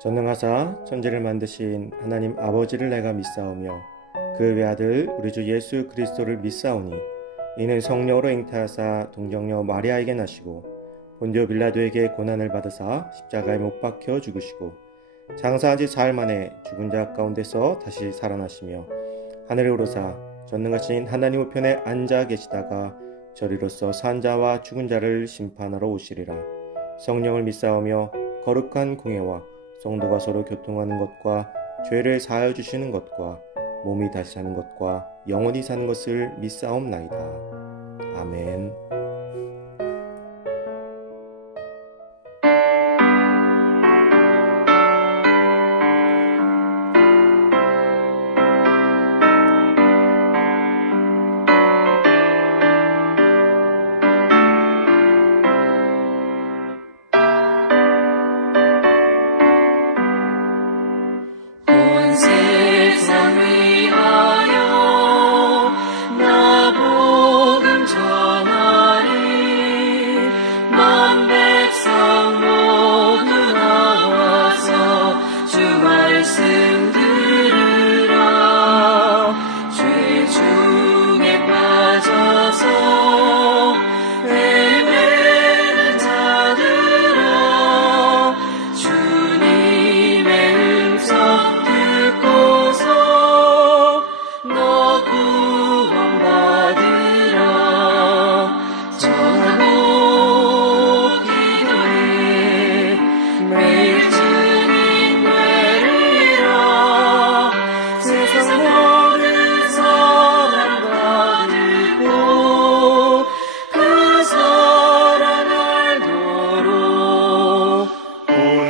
전능하사 천지를 만드신 하나님 아버지를 내가 믿사오며 그 외아들 우리 주 예수 그리스도를 믿사오니 이는 성령으로 잉태하사 동정녀 마리아에게 나시고 본디오 빌라도에게 고난을 받으사 십자가에 못 박혀 죽으시고 장사한 지 사흘 만에 죽은 자 가운데서 다시 살아나시며 하늘에 오르사 전능하신 하나님 우편에 앉아 계시다가 저리로서 산 자와 죽은 자를 심판하러 오시리라. 성령을 믿사오며 거룩한 공예와 성도가 서로 교통하는 것과 죄를 사하여 주시는 것과 몸이 다시 사는 것과 영원히 사는 것을 믿사옵나이다. 아멘.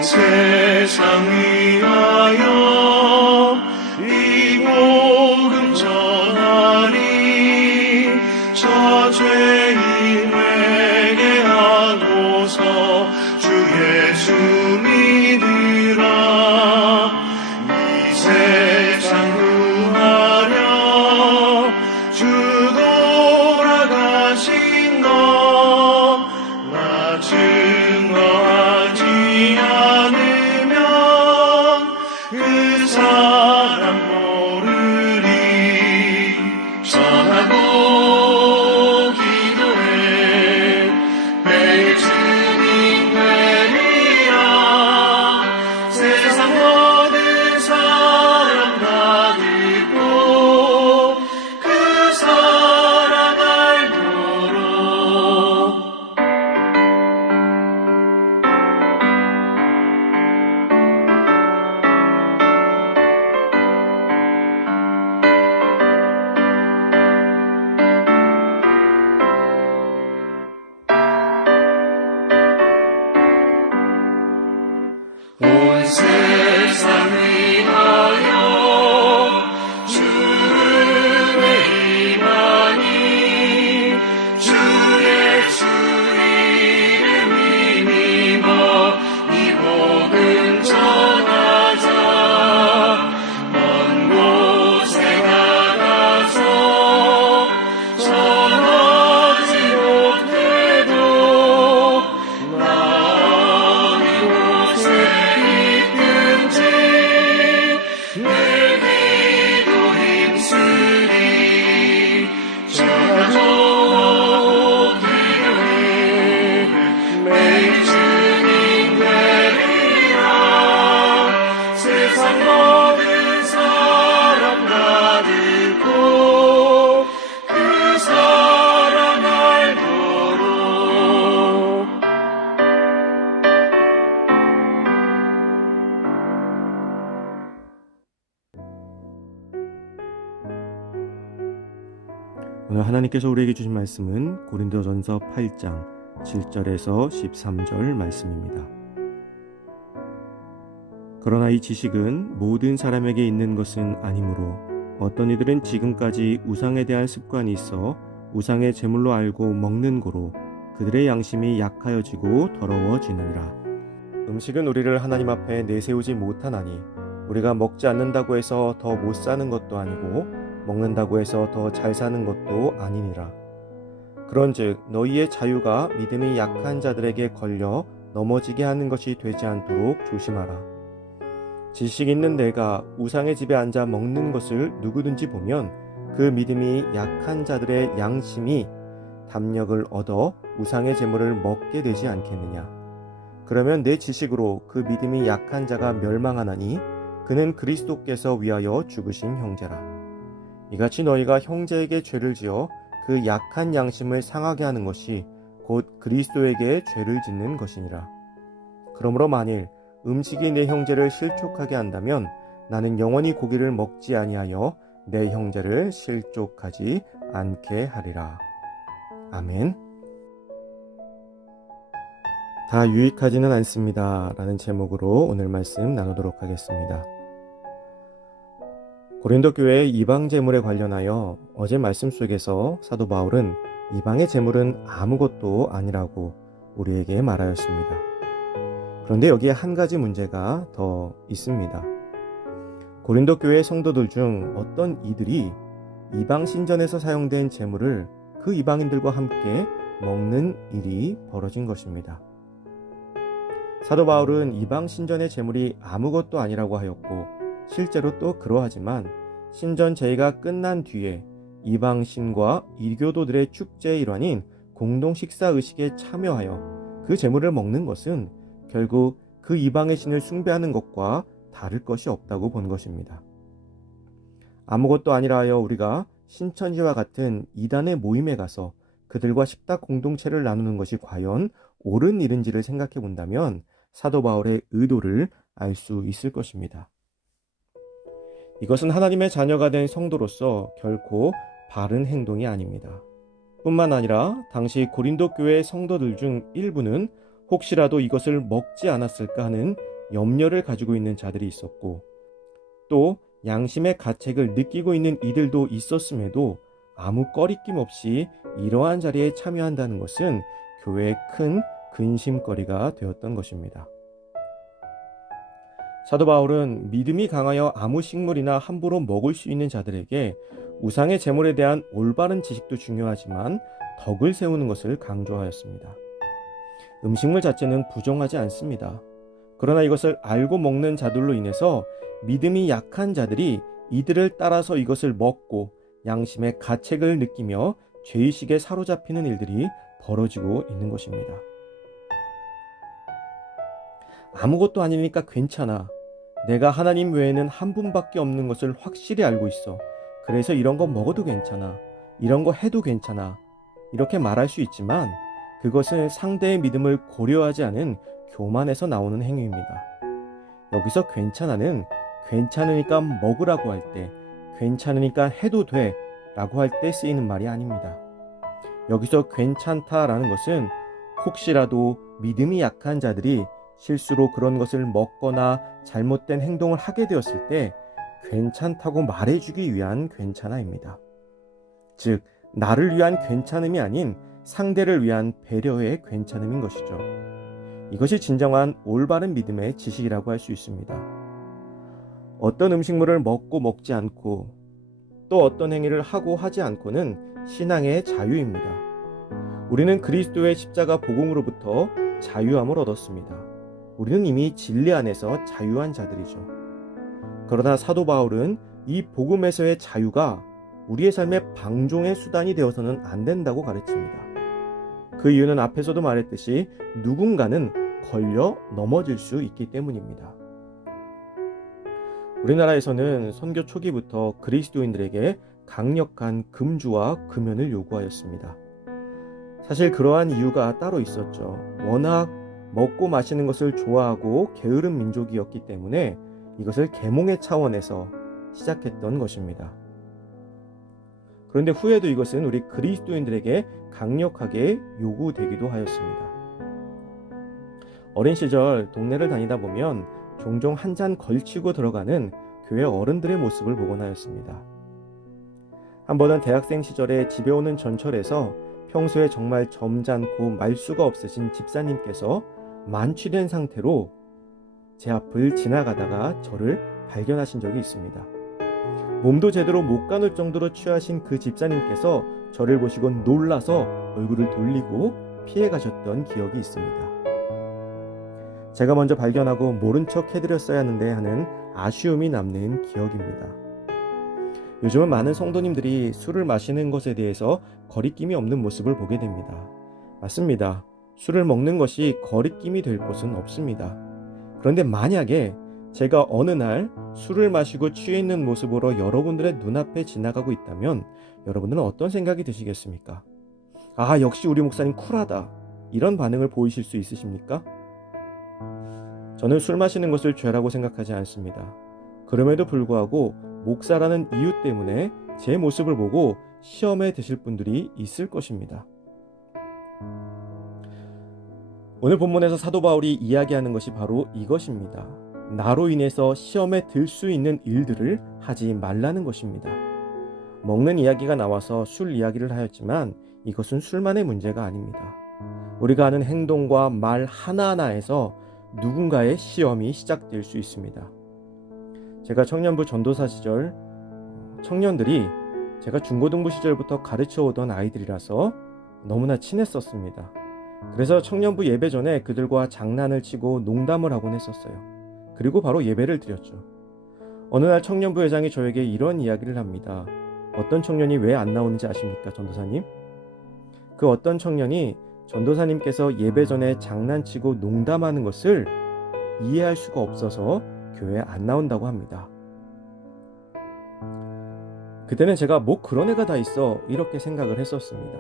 세상 위하여 이 복음 전하리. 저 죄인 회개하고서 주 예수 믿으라. 이 세상 구하려 주 돌아가신 것 나 증거하지 않으면 그 사람 모르리. 전하고 기도해 매일 주님 되리라. 세상 모든 사람 다 듣고 그 사랑 알도록. 온 세상 위하여 주의 임하니. 주 예수 이름 힘입어 이 복음 전하자. 먼 곳에 나가서 전하지 못해도 나은 곳에 있든지 늘 기도 힘쓰리. 전하고 기도해 매일 주님 되리라. 세상 모든 사람 다 듣고 그 사랑 알도록. 오늘 하나님께서 우리에게 주신 말씀은 고린도전서 8장 7절에서 13절 말씀입니다. 그러나 이 지식은 모든 사람에게 있는 것은 아니므로 어떤 이들은 지금까지 우상에 대한 습관이 있어 우상의 제물로 알고 먹는 고로 그들의 양심이 약하여지고 더러워지느니라. 음식은 우리를 하나님 앞에 내세우지 못하나니 우리가 먹지 않는다고 해서 더 못 사는 것도 아니고 먹는다고 해서 더 잘 사는 것도 아니니라. 그런즉 너희의 자유가 믿음이 약한 자들에게 걸려 넘어지게 하는 것이 되지 않도록 조심하라. 지식 있는 내가 우상의 집에 앉아 먹는 것을 누구든지 보면 그 믿음이 약한 자들의 양심이 담력을 얻어 우상의 재물을 먹게 되지 않겠느냐. 그러면 내 지식으로 그 믿음이 약한 자가 멸망하나니 그는 그리스도께서 위하여 죽으신 형제라. 이같이 너희가 형제에게 죄를 지어 그 약한 양심을 상하게 하는 것이 곧 그리스도에게 죄를 짓는 것이니라. 그러므로 만일 음식이 내 형제를 실족하게 한다면 나는 영원히 고기를 먹지 아니하여 내 형제를 실족하지 않게 하리라. 아멘. 다 유익하지는 않습니다 라는 제목으로 오늘 말씀 나누도록 하겠습니다. 고린도 교회의 이방 제물에 관련하여 어제 말씀 속에서 사도 바울은 이방의 제물은 아무것도 아니라고 우리에게 말하였습니다. 그런데 여기에 한 가지 문제가 더 있습니다. 고린도 교회 성도들 중 어떤 이들이 이방 신전에서 사용된 제물을 그 이방인들과 함께 먹는 일이 벌어진 것입니다. 사도 바울은 이방 신전의 제물이 아무것도 아니라고 하였고 실제로 또 그러하지만 신전 제의가 끝난 뒤에 이방 신과 이교도들의 축제의 일환인 공동 식사 의식에 참여하여 그 제물을 먹는 것은 결국 그 이방의 신을 숭배하는 것과 다를 것이 없다고 본 것입니다. 아무것도 아니라 하여 우리가 신천지와 같은 이단의 모임에 가서 그들과 식탁 공동체를 나누는 것이 과연 옳은 일인지를 생각해 본다면 사도 바울의 의도를 알 수 있을 것입니다. 이것은 하나님의 자녀가 된 성도로서 결코 바른 행동이 아닙니다. 뿐만 아니라 당시 고린도 교회의 성도들 중 일부는 혹시라도 이것을 먹지 않았을까 하는 염려를 가지고 있는 자들이 있었고 또 양심의 가책을 느끼고 있는 이들도 있었음에도 아무 꺼리낌 없이 이러한 자리에 참여한다는 것은 교회의 큰 근심거리가 되었던 것입니다. 사도 바울은 믿음이 강하여 아무 식물이나 함부로 먹을 수 있는 자들에게 우상의 제물에 대한 올바른 지식도 중요하지만 덕을 세우는 것을 강조하였습니다. 음식물 자체는 부정하지 않습니다. 그러나 이것을 알고 먹는 자들로 인해서 믿음이 약한 자들이 이들을 따라서 이것을 먹고 양심의 가책을 느끼며 죄의식에 사로잡히는 일들이 벌어지고 있는 것입니다. 아무것도 아니니까 괜찮아. 내가 하나님 외에는 한 분밖에 없는 것을 확실히 알고 있어. 그래서 이런 거 먹어도 괜찮아. 이런 거 해도 괜찮아. 이렇게 말할 수 있지만 그것은 상대의 믿음을 고려하지 않은 교만에서 나오는 행위입니다. 여기서 괜찮아는 괜찮으니까 먹으라고 할 때, 괜찮으니까 해도 돼 라고 할 때 쓰이는 말이 아닙니다. 여기서 괜찮다라는 것은 혹시라도 믿음이 약한 자들이 실수로 그런 것을 먹거나 잘못된 행동을 하게 되었을 때 괜찮다고 말해주기 위한 괜찮아입니다. 즉, 나를 위한 괜찮음이 아닌 상대를 위한 배려의 괜찮음인 것이죠. 이것이 진정한 올바른 믿음의 지식이라고 할 수 있습니다. 어떤 음식물을 먹고 먹지 않고 또 어떤 행위를 하고 하지 않고는 신앙의 자유입니다. 우리는 그리스도의 십자가 복음으로부터 자유함을 얻었습니다. 우리는 이미 진리 안에서 자유한 자들이죠. 그러나 사도 바울은 이 복음에서의 자유가 우리의 삶의 방종의 수단이 되어서는 안 된다고 가르칩니다. 그 이유는 앞에서도 말했듯이 누군가는 걸려 넘어질 수 있기 때문입니다. 우리나라에서는 선교 초기부터 그리스도인들에게 강력한 금주와 금연을 요구하였습니다. 사실 그러한 이유가 따로 있었죠. 워낙 먹고 마시는 것을 좋아하고 게으른 민족이었기 때문에 이것을 계몽의 차원에서 시작했던 것입니다. 그런데 후에도 이것은 우리 그리스도인들에게 강력하게 요구되기도 하였습니다. 어린 시절 동네를 다니다 보면 종종 한 잔 걸치고 들어가는 교회 어른들의 모습을 보곤 하였습니다. 한 번은 대학생 시절에 집에 오는 전철에서 평소에 정말 점잖고 말수가 없으신 집사님께서 만취된 상태로 제 앞을 지나가다가 저를 발견하신 적이 있습니다. 몸도 제대로 못 가눌 정도로 취하신 그 집사님께서 저를 보시고 놀라서 얼굴을 돌리고 피해 가셨던 기억이 있습니다. 제가 먼저 발견하고 모른 척 해드렸어야 하는데 하는 아쉬움이 남는 기억입니다. 요즘은 많은 성도님들이 술을 마시는 것에 대해서 거리낌이 없는 모습을 보게 됩니다. 맞습니다. 술을 먹는 것이 거리낌이 될 것은 없습니다. 그런데 만약에 제가 어느 날 술을 마시고 취해 있는 모습으로 여러분들의 눈앞에 지나가고 있다면 여러분들은 어떤 생각이 드시겠습니까? 아, 역시 우리 목사님 쿨하다. 이런 반응을 보이실 수 있으십니까? 저는 술 마시는 것을 죄라고 생각하지 않습니다. 그럼에도 불구하고 목사라는 이유 때문에 제 모습을 보고 시험에 드실 분들이 있을 것입니다. 오늘 본문에서 사도 바울이 이야기하는 것이 바로 이것입니다. 나로 인해서 시험에 들 수 있는 일들을 하지 말라는 것입니다. 먹는 이야기가 나와서 술 이야기를 하였지만 이것은 술만의 문제가 아닙니다. 우리가 하는 행동과 말 하나하나에서 누군가의 시험이 시작될 수 있습니다. 제가 청년부 전도사 시절 청년들이 제가 중고등부 시절부터 가르쳐 오던 아이들이라서 너무나 친했었습니다. 그래서 청년부 예배 전에 그들과 장난을 치고 농담을 하곤 했었어요. 그리고 바로 예배를 드렸죠. 어느 날 청년부 회장이 저에게 이런 이야기를 합니다. 어떤 청년이 왜 안 나오는지 아십니까, 전도사님? 그 어떤 청년이 전도사님께서 예배 전에 장난치고 농담하는 것을 이해할 수가 없어서 교회에 안 나온다고 합니다. 그때는 제가 뭐 그런 애가 다 있어 이렇게 생각을 했었습니다.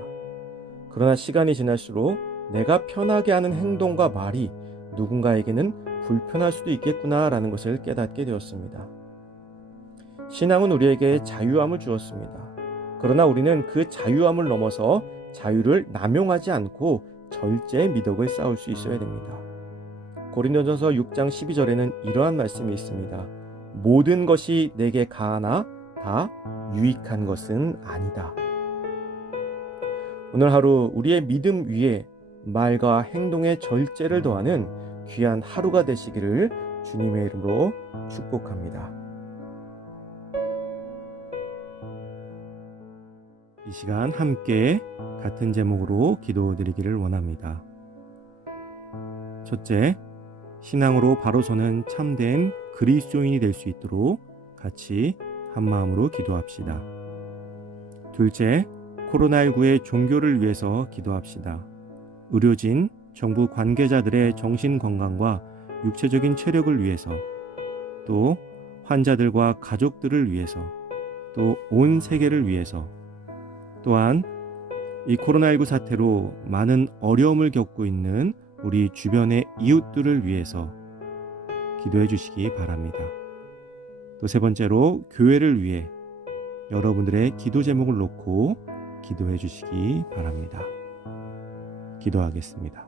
그러나 시간이 지날수록 내가 편하게 하는 행동과 말이 누군가에게는 불편할 수도 있겠구나라는 것을 깨닫게 되었습니다. 신앙은 우리에게 자유함을 주었습니다. 그러나 우리는 그 자유함을 넘어서 자유를 남용하지 않고 절제의 미덕을 쌓을 수 있어야 됩니다. 고린도전서 6장 12절에는 이러한 말씀이 있습니다. 모든 것이 내게 가하나 다 유익한 것은 아니다. 오늘 하루 우리의 믿음 위에 말과 행동의 절제를 더하는 귀한 하루가 되시기를 주님의 이름으로 축복합니다. 이 시간 함께 같은 제목으로 기도드리기를 원합니다. 첫째, 신앙으로 바로 서는 참된 그리스도인이 될 수 있도록 같이 한마음으로 기도합시다. 둘째, 코로나19의 종교를 위해서 기도합시다. 의료진, 정부 관계자들의 정신 건강과 육체적인 체력을 위해서, 또 환자들과 가족들을 위해서, 또 온 세계를 위해서, 또한 이 코로나19 사태로 많은 어려움을 겪고 있는 우리 주변의 이웃들을 위해서 기도해 주시기 바랍니다. 또 세 번째로 교회를 위해 여러분들의 기도 제목을 놓고 기도해 주시기 바랍니다. 기도하겠습니다.